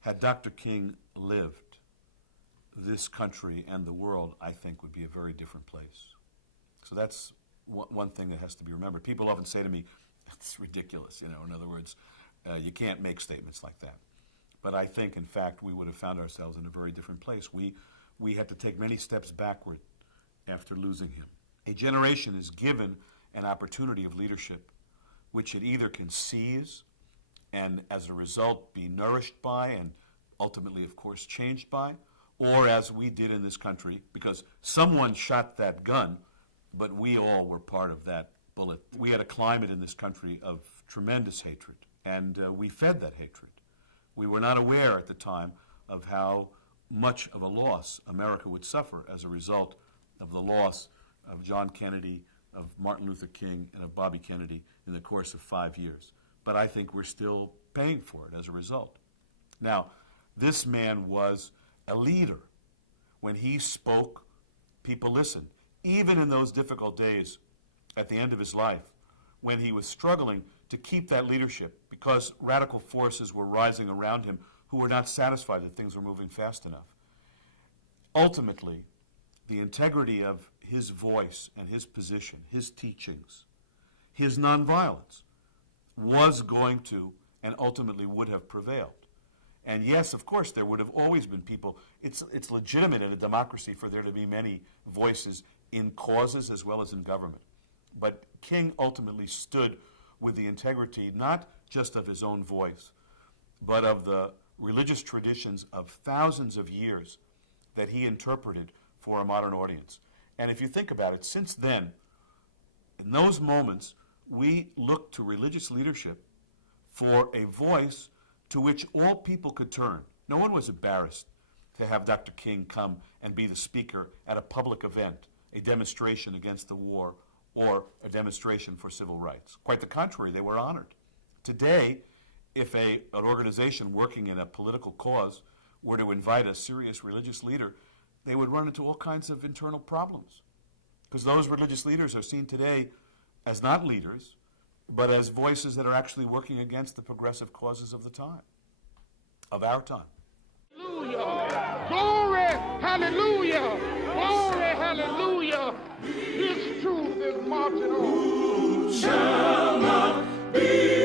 Had Dr. King lived, this country and the world, I think, would be a very different place. So that's one thing that has to be remembered. People often say to me, it's ridiculous, in other words, you can't make statements like that. But I think, in fact, we would have found ourselves in a very different place. We had to take many steps backward after losing him. A generation is given an opportunity of leadership which it either can seize and, as a result, be nourished by and ultimately, of course, changed by, or as we did in this country, because someone shot that gun, but we all were part of that bullet. We had a climate in this country of tremendous hatred, and we fed that hatred. We were not aware at the time of how much of a loss America would suffer as a result of the loss of John Kennedy, of Martin Luther King, and of Bobby Kennedy in the course of 5 years. But I think we're still paying for it as a result. Now, this man was a leader. When he spoke, people listened. Even in those difficult days at the end of his life, when he was struggling to keep that leadership because radical forces were rising around him who were not satisfied that things were moving fast enough. Ultimately, the integrity of his voice and his position, his teachings, his nonviolence was going to and ultimately would have prevailed. And yes, of course, there would have always been people. It's legitimate in a democracy for there to be many voices in causes as well as in government. But King ultimately stood with the integrity not just of his own voice, but of the religious traditions of thousands of years that he interpreted for a modern audience. And if you think about it, since then, in those moments, we looked to religious leadership for a voice to which all people could turn. No one was embarrassed to have Dr. King come and be the speaker at a public event, a demonstration against the war, or a demonstration for civil rights. Quite the contrary, they were honored. Today, if an organization working in a political cause were to invite a serious religious leader, they would run into all kinds of internal problems. Because those religious leaders are seen today as not leaders, but as voices that are actually working against the progressive causes of the time, of our time. Hallelujah! Glory! Hallelujah! Glory! Hallelujah! This truth is marching on. Who shall not be